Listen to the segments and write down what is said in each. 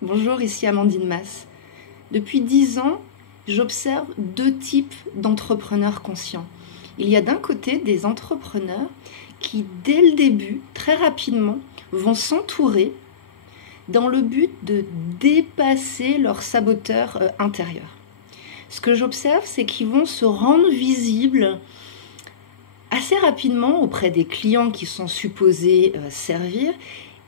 Bonjour, ici Amandine Mas. Depuis 10 ans, j'observe deux types d'entrepreneurs conscients. Il y a d'un côté des entrepreneurs qui, dès le début, très rapidement, vont s'entourer dans le but de dépasser leur saboteur intérieur. Ce que j'observe, c'est qu'ils vont se rendre visibles assez rapidement auprès des clients qui sont supposés servir,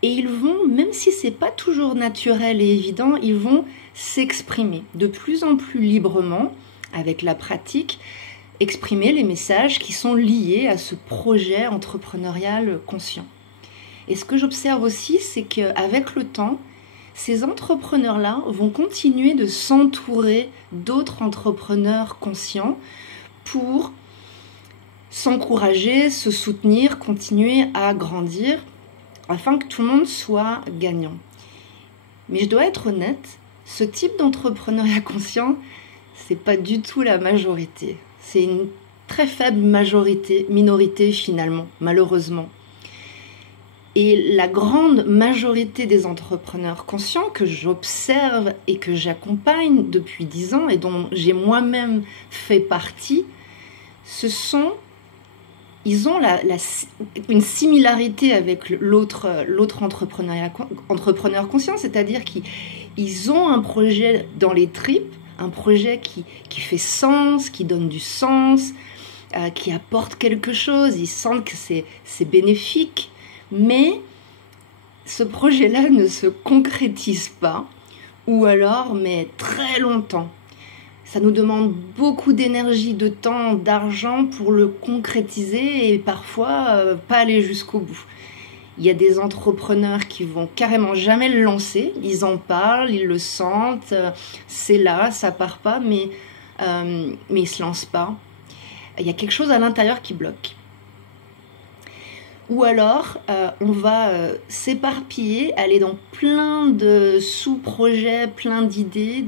et ils vont, même si c'est pas toujours naturel et évident, ils vont s'exprimer de plus en plus librement avec la pratique, exprimer les messages qui sont liés à ce projet entrepreneurial conscient. Et ce que j'observe aussi, c'est qu'avec le temps, ces entrepreneurs-là vont continuer de s'entourer d'autres entrepreneurs conscients pour s'encourager, se soutenir, continuer à grandir afin que tout le monde soit gagnant. Mais je dois être honnête, ce type d'entrepreneuriat conscient, c'est pas du tout la majorité. C'est une très faible minorité finalement, malheureusement. Et la grande majorité des entrepreneurs conscients que j'observe et que j'accompagne depuis 10 ans et dont j'ai moi-même fait partie, ils ont une similarité avec l'autre entrepreneur conscient, c'est-à-dire qu'ils ont un projet dans les tripes, un projet qui fait sens, qui donne du sens, qui apporte quelque chose, ils sentent que c'est bénéfique, mais ce projet-là ne se concrétise pas, ou alors, mais très longtemps. Ça nous demande beaucoup d'énergie, de temps, d'argent pour le concrétiser et parfois pas aller jusqu'au bout. Il y a des entrepreneurs qui vont carrément jamais le lancer. Ils en parlent, ils le sentent, c'est là, ça part pas, mais ils se lancent pas. Il y a quelque chose à l'intérieur qui bloque. Ou alors, on va s'éparpiller, aller dans plein de sous-projets, plein d'idées,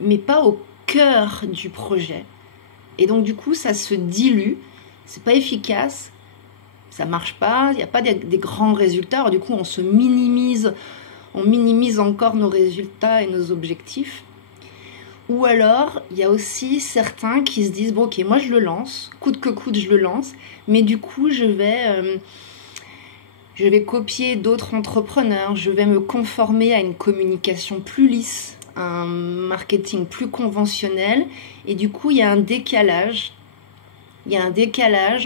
mais pas au cœur du projet. Et donc du coup ça se dilue, c'est pas efficace, ça marche pas, il n'y a pas des grands résultats. Alors du coup on minimise encore nos résultats et nos objectifs. Ou alors il y a aussi certains qui se disent bon ok, moi je le lance, coûte que coûte je le lance, mais du coup je vais copier d'autres entrepreneurs, je vais me conformer à une communication plus lisse, un marketing plus conventionnel, et du coup il y a un décalage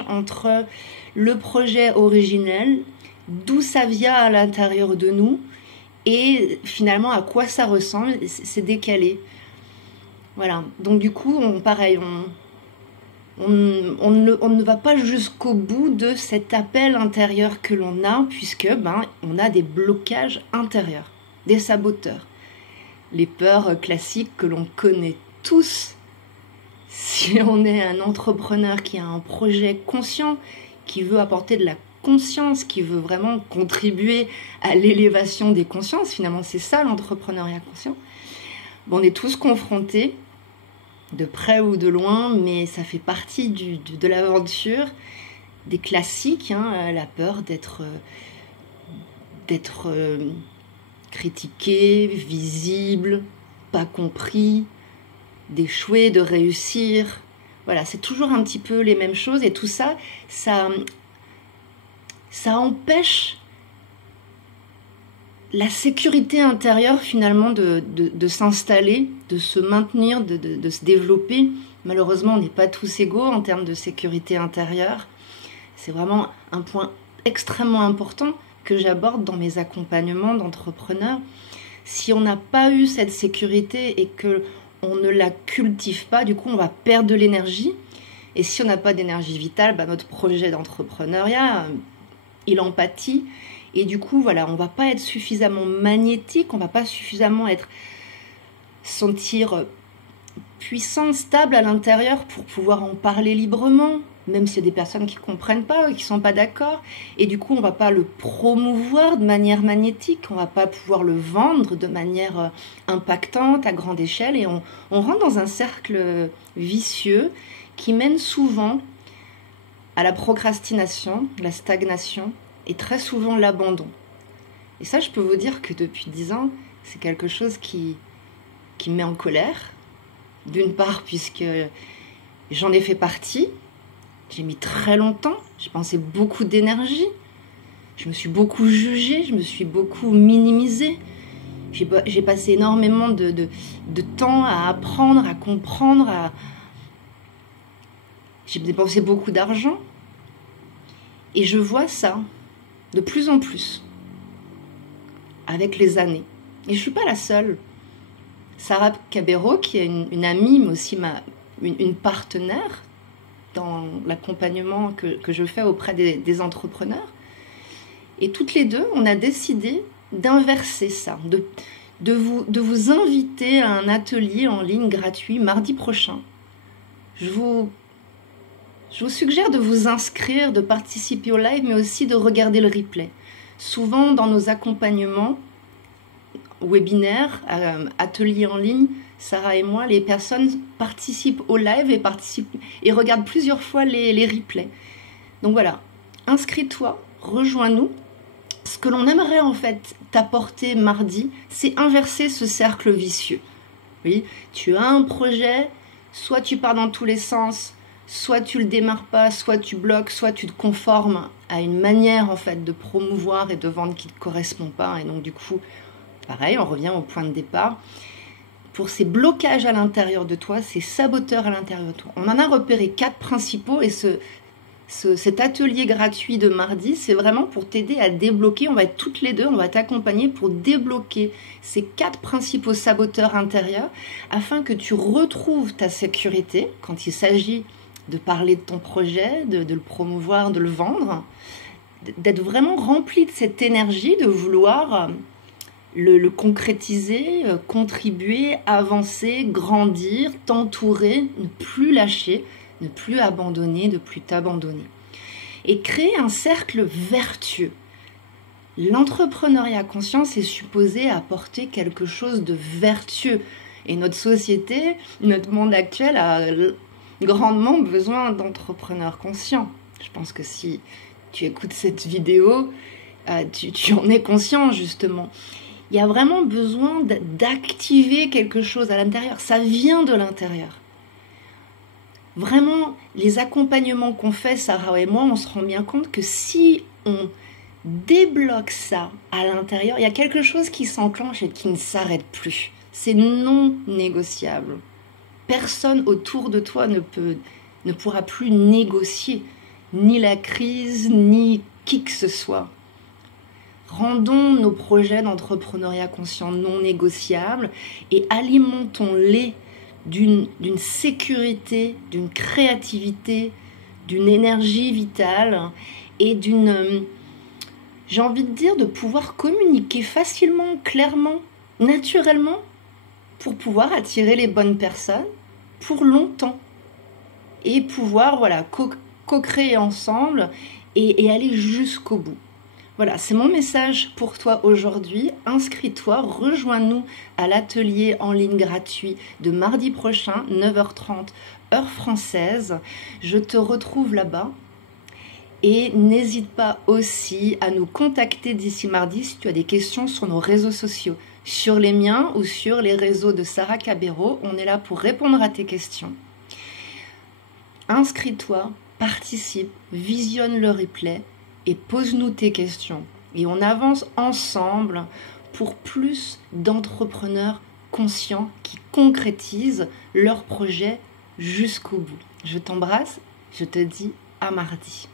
entre le projet originel, d'où ça vient à l'intérieur de nous, et finalement à quoi ça ressemble, c'est décalé. Voilà, donc du coup on ne va pas jusqu'au bout de cet appel intérieur que l'on a, puisque on a des blocages intérieurs, des saboteurs. Les peurs classiques que l'on connaît tous. Si on est un entrepreneur qui a un projet conscient, qui veut apporter de la conscience, qui veut vraiment contribuer à l'élévation des consciences, finalement c'est ça l'entrepreneuriat conscient, on est tous confrontés, de près ou de loin, mais ça fait partie de l'aventure, des classiques, la peur d'être critiqué, visible, pas compris, d'échouer, de réussir. Voilà, c'est toujours un petit peu les mêmes choses, et tout ça, ça empêche la sécurité intérieure finalement de s'installer, de se maintenir, de se développer. Malheureusement, on n'est pas tous égaux en termes de sécurité intérieure. C'est vraiment un point extrêmement important que j'aborde dans mes accompagnements d'entrepreneurs. Si on n'a pas eu cette sécurité et que on ne la cultive pas, du coup on va perdre de l'énergie, et si on n'a pas d'énergie vitale, notre projet d'entrepreneuriat il en pâtit, et du coup voilà, on va pas être suffisamment magnétique, on va pas suffisamment sentir puissant, stable à l'intérieur pour pouvoir en parler librement, même s'il y a des personnes qui ne comprennent pas, qui ne sont pas d'accord, et du coup on ne va pas le promouvoir de manière magnétique, on ne va pas pouvoir le vendre de manière impactante, à grande échelle, et on rentre dans un cercle vicieux qui mène souvent à la procrastination, la stagnation, et très souvent l'abandon. Et ça, je peux vous dire que depuis 10 ans, C'est quelque chose qui me met en colère. D'une part, puisque j'en ai fait partie. J'ai mis très longtemps. J'ai pensé beaucoup d'énergie. Je me suis beaucoup jugée. Je me suis beaucoup minimisée. J'ai passé énormément de temps à apprendre, à comprendre. J'ai dépensé beaucoup d'argent. Et je vois ça de plus en plus avec les années. Et je ne suis pas la seule. Sarah Cabero, qui est une amie, mais aussi une partenaire dans l'accompagnement que je fais auprès des entrepreneurs. Et toutes les deux, on a décidé d'inverser ça, de vous inviter à un atelier en ligne gratuit mardi prochain. Je vous suggère de vous inscrire, de participer au live, mais aussi de regarder le replay. Souvent, dans nos accompagnements, webinaires, ateliers en ligne, Sarah et moi, les personnes participent au live et regardent plusieurs fois les replays. Donc voilà, inscris-toi, rejoins-nous. Ce que l'on aimerait en fait t'apporter mardi, c'est inverser ce cercle vicieux. Oui, tu as un projet, soit tu pars dans tous les sens, soit tu le démarres pas, soit tu bloques, soit tu te conformes à une manière en fait de promouvoir et de vendre qui ne te correspond pas. Et donc du coup, pareil, on revient au point de départ. Pour ces blocages à l'intérieur de toi, ces saboteurs à l'intérieur de toi, on en a repéré 4 principaux et cet atelier gratuit de mardi, c'est vraiment pour t'aider à débloquer. On va être toutes les deux, on va t'accompagner pour débloquer ces 4 principaux saboteurs intérieurs afin que tu retrouves ta sécurité quand il s'agit de parler de ton projet, de le promouvoir, de le vendre, d'être vraiment rempli de cette énergie, de vouloir le concrétiser, contribuer, avancer, grandir, t'entourer, ne plus lâcher, ne plus abandonner, ne plus t'abandonner. Et créer un cercle vertueux. L'entrepreneuriat conscient est supposé apporter quelque chose de vertueux. Et notre société, notre monde actuel a grandement besoin d'entrepreneurs conscients. Je pense que si tu écoutes cette vidéo, tu en es conscient justement. Il y a vraiment besoin d'activer quelque chose à l'intérieur. Ça vient de l'intérieur. Vraiment, les accompagnements qu'on fait, Sarah et moi, on se rend bien compte que si on débloque ça à l'intérieur, il y a quelque chose qui s'enclenche et qui ne s'arrête plus. C'est non négociable. Personne autour de toi ne pourra plus négocier, ni la crise, ni qui que ce soit. Rendons nos projets d'entrepreneuriat conscient non négociables et alimentons-les d'une sécurité, d'une créativité, d'une énergie vitale et j'ai envie de dire, de pouvoir communiquer facilement, clairement, naturellement pour pouvoir attirer les bonnes personnes pour longtemps et pouvoir co-créer ensemble et aller jusqu'au bout. Voilà, c'est mon message pour toi aujourd'hui. Inscris-toi, rejoins-nous à l'atelier en ligne gratuit de mardi prochain, 9h30, heure française. Je te retrouve là-bas. Et n'hésite pas aussi à nous contacter d'ici mardi si tu as des questions sur nos réseaux sociaux. Sur les miens ou sur les réseaux de Sarah Cabero, on est là pour répondre à tes questions. Inscris-toi, participe, visionne le replay et pose-nous tes questions. Et on avance ensemble pour plus d'entrepreneurs conscients qui concrétisent leurs projets jusqu'au bout. Je t'embrasse, je te dis à mardi.